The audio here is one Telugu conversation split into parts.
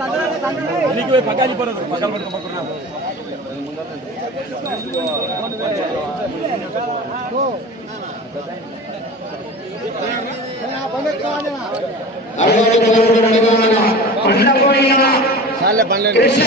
இன்னைக்கு போய் பக்காஜி போறது பக்கால் படுக்க பண்ண போய் கிருஷ்ணா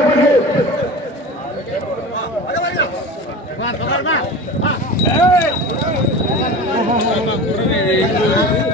Hey!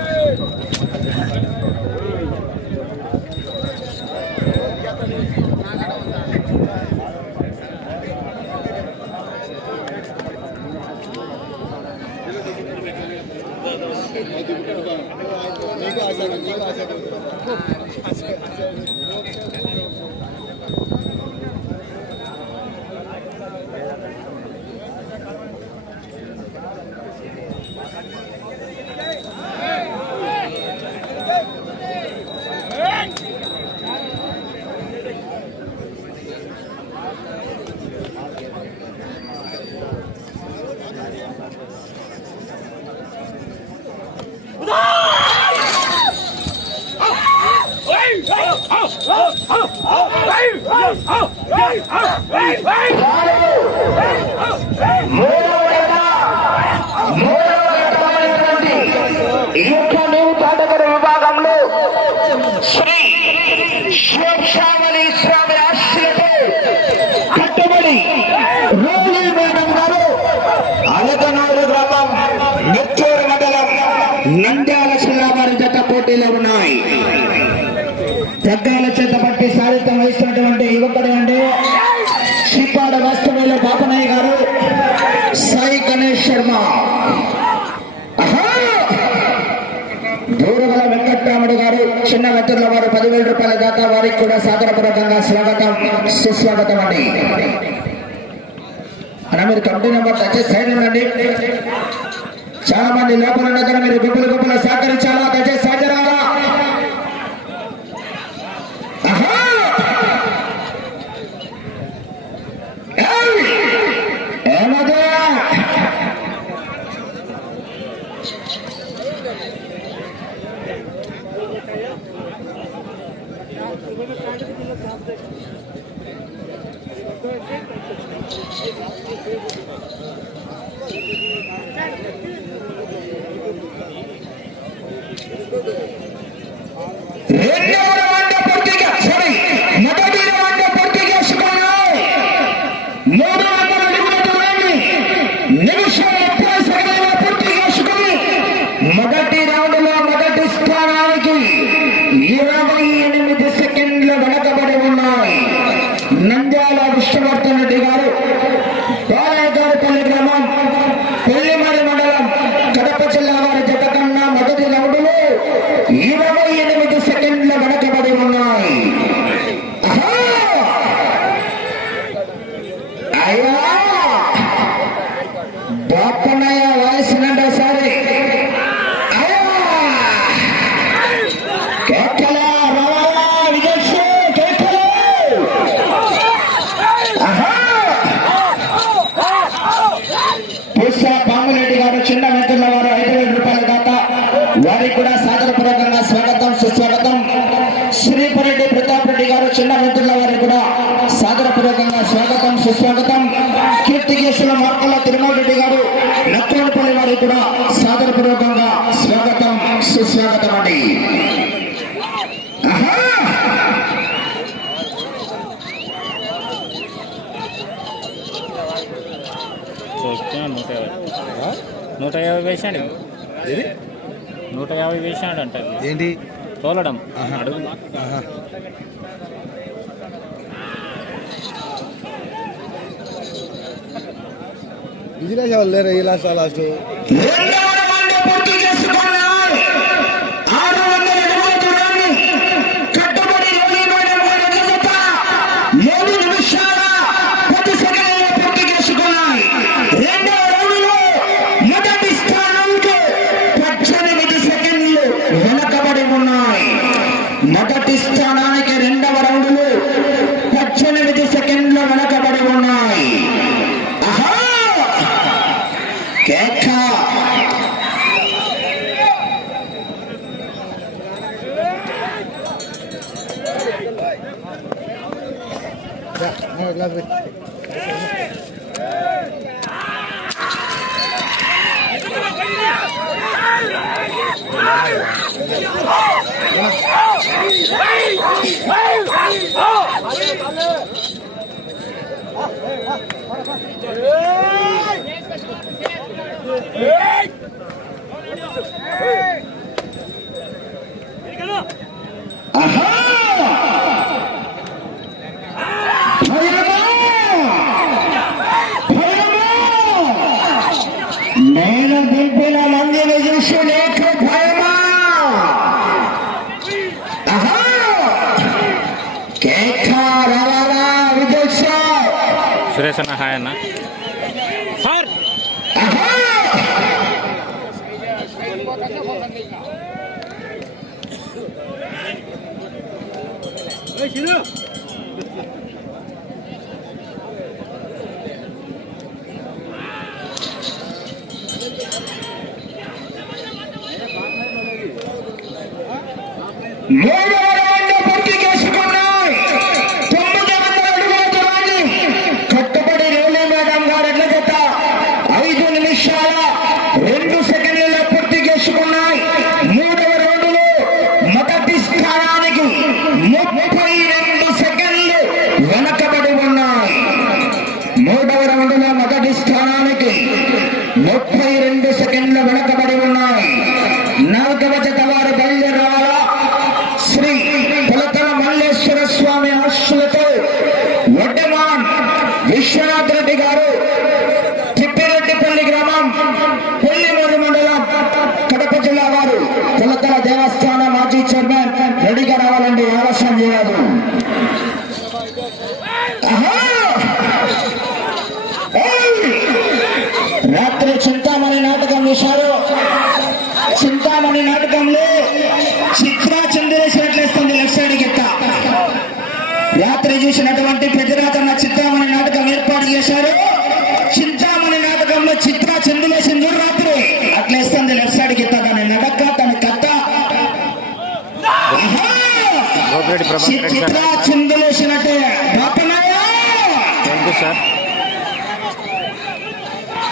వారికి కూడా సాగరపూర్వకంగా స్వాగతం సుస్వాగతం అండి. అలా మీరు కమిటీ నెంబర్ సైడ్ ఉండండి చాలా మంది లోపల ఉన్న మీరు గుప్పలు గుప్పలు సహకరించాలి? గారు చిన్న మంత్రుల వారిని కూడా సాదరపూర్వకంగా స్వాగతం సుస్వాగతం. కీర్తి చేసిన మక్కల తిరుమలరెడ్డి గారు నక్కలపల్లి వారి కూడా సాదరపూర్వకంగా స్వాగతం సుస్వాగతం అండి. నూట యాభై వేసాడు. నూట యాభై వేసాడు అంటారు ఏంటి? తోలడం. అడుగు. వాళ్ళు లేరు ఈ లాస్ట్ నేల దింపిన మంది చేసిన na, sir Hey, Subbireddy Prabhakar Reddy sir. Thank you sir.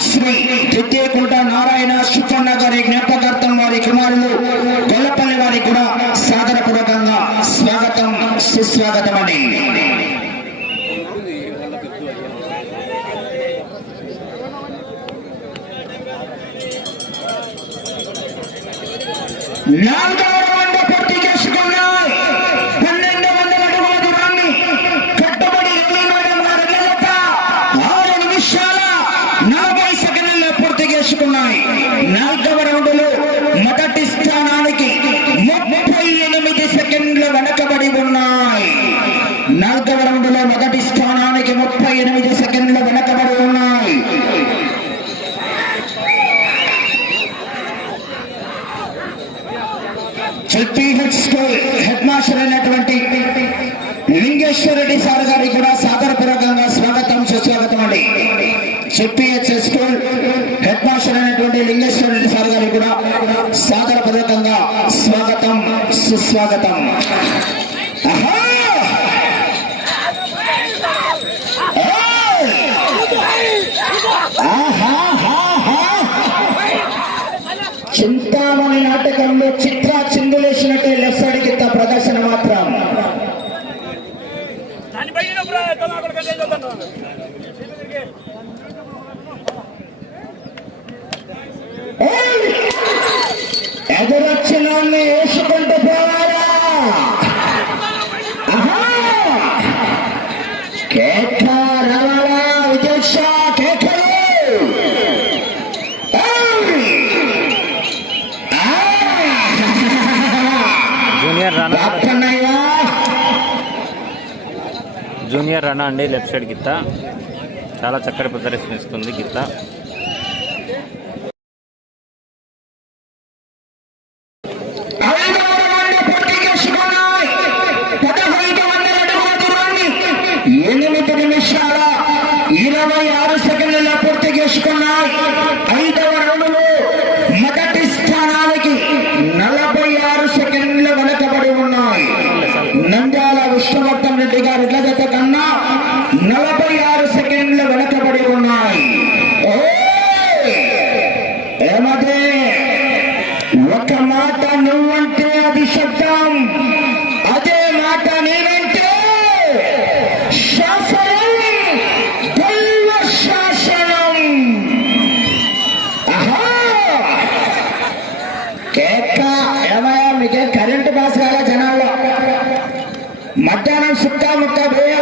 Shri Tittekunta Narayana Sukhanna గారి జ్ఞాపకార్థం వారి కుమారులు గొల్లపల్లి వారి కూడా సాదరపూర్వకంగా స్వాగతం సుస్వాగతం అండి నాలుగవ స్థానంలో చిత్ర చిందులేసినట్టే లెఫ్ట్ సైడ్ కింద ప్రదర్శన మాత్రం. సీనియర్ రణ అండి లెఫ్ట్ సైడ్ గిత్త. చాలా చక్కటి ప్రదర్శన ఇస్తుంది గిత్త. మీకేం కరెంటు బాస్ కాదా జనాల్లో మధ్యాహ్నం సుక్కా ముక్కా పోయి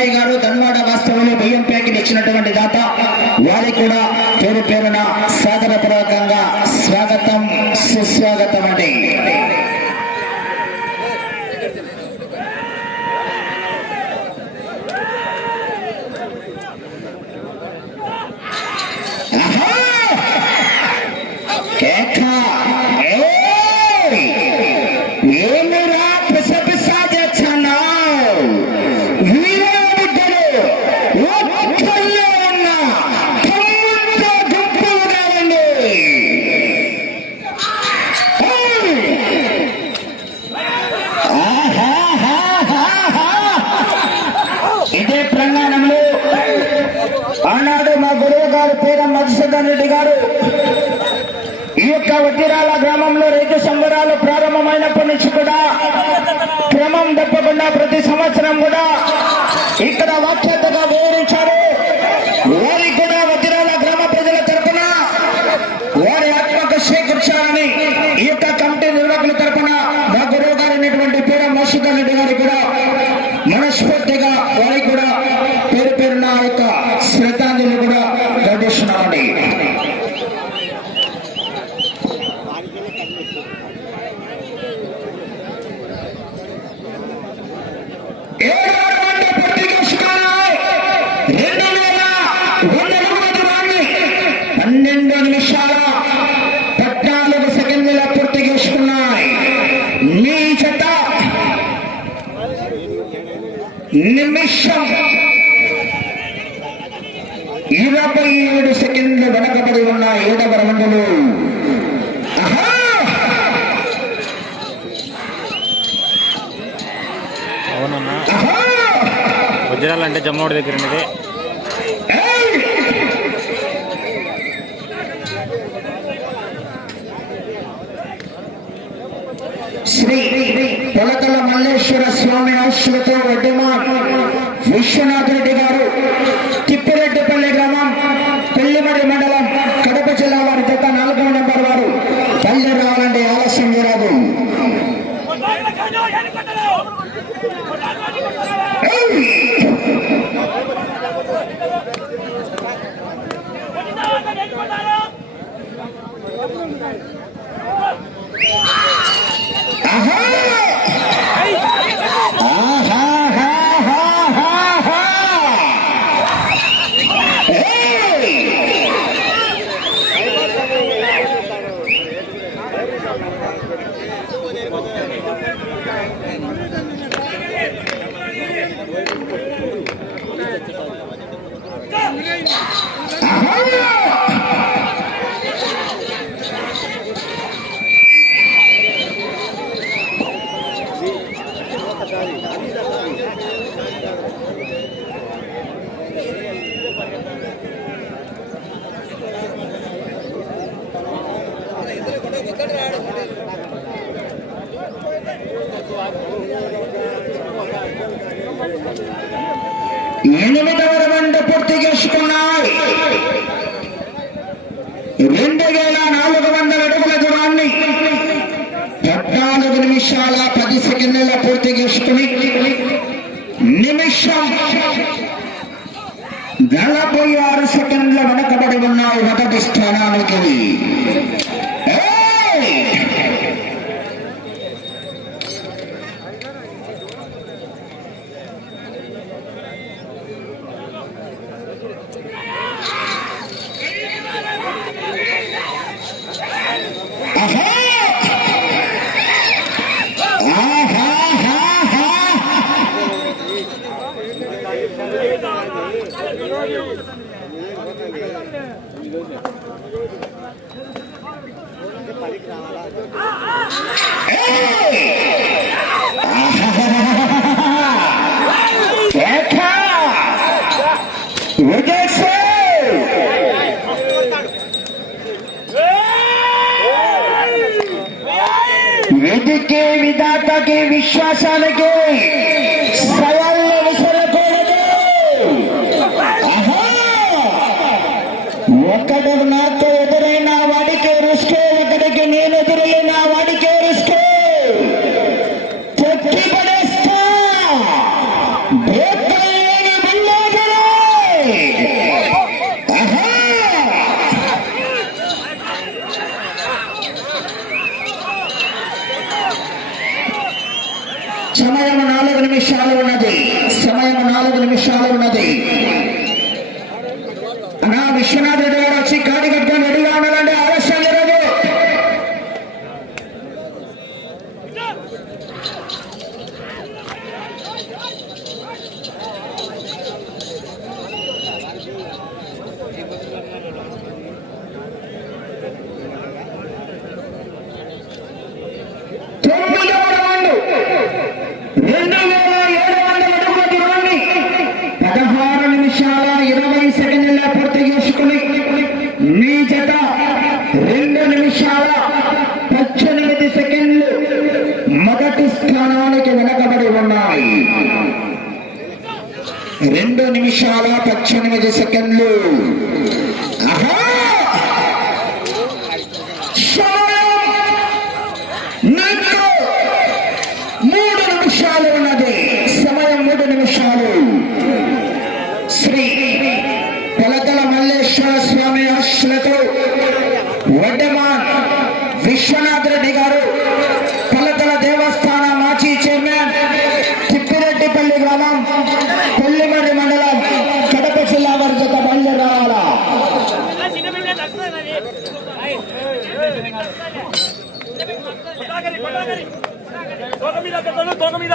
రాజయ్య గారు ధన్వాడ వాస్తవంలో బియ్యం ప్యాకెట్ ఇచ్చినటువంటి దాత. వారికి కూడా మాతిరాల గ్రామంలో రైతు సంబరాలు ప్రారంభమైనప్పటి నుంచి కూడా క్రమం తప్పకుండా ప్రతి సంవత్సరం కూడా ఇక్కడ వచ్చే నిమిషం ఇరవై ఏడు సెకండ్లు వెనకబడి ఉన్న ఏడవ రౌండ్లు. అవునన్నా. వజ్రాలంటే జమ్మోడి దగ్గర ఉన్నది. శ్రీ పొలకల మల్లేశ్వర స్వామి ఆశ్రతో বিশ্বনাথের రెండు వేల నాలుగు వందల అడుగుల దూరాన్ని పద్నాలుగు నిమిషాల పది సెకండ్ల పూర్తి చేసుకుని నిమిషం నలభై ఆరు సెకండ్ల వెనకబడి ఉన్నాయి మొదటి స్థానానికి ವಿಧಿಕೆ ವಿಧಾತಕ್ಕೆ ವಿಶ್ವಾಸನಕ್ಕೆ నాలుగు నిమిషాలు ఉన్నది సమయం నాలుగు నిమిషాలు ఉన్నది అన్నా విశ్వనాథ్ రెడ్డి గారు వచ్చి కాడి కట్టుకొని రెడీగా ఉండాలంటే ఆలస్యం జరగదు తొమ్మిదవ రౌండ్ రెండు వేల ఏడు వందల అడుగుల దూరాన్ని పదహారు నిమిషాల ఈ సెకండ్ పూర్తి చేసుకుని మీ జత రెండు నిమిషాల పద్దెనిమిది సెకండ్లు మొదటి స్థానానికి వెనకబడి ఉన్నాయి. రెండు నిమిషాల పద్దెనిమిది సెకండ్లు ఆహా! సమయం నీకు మూడు నిమిషాలు ఉన్నది సమయం మూడు నిమిషాలు శ్రీ పొలకల మల్లేశ్వర స్వామి ఆశ్రతో వడ్డమాన్ విశ్వనాథ్ రెడ్డి గారు పొలకల దేవస్థాన మాజీ చైర్మన్ తిప్పిరెడ్డిపల్లి గ్రామం పెళ్ళిమర్రి మండలం కడప జిల్లా వారి జత బయలుదేరి రావాలా తోక మీద పెద్దలు తోక మీద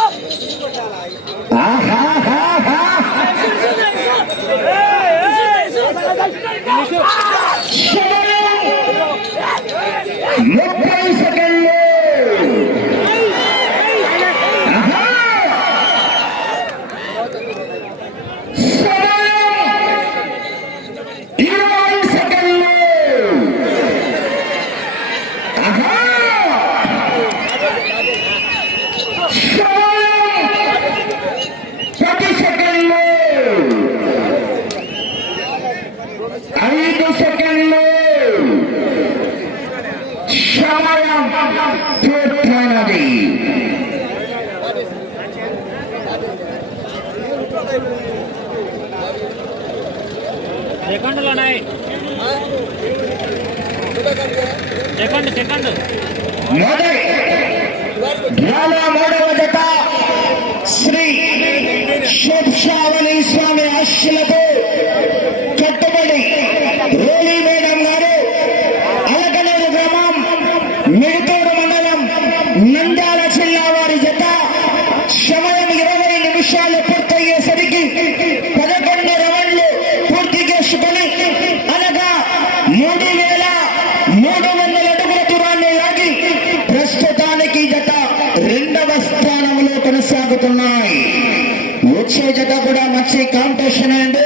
Let చేత కూడా మంచి కాంపిటీషన్ అండ్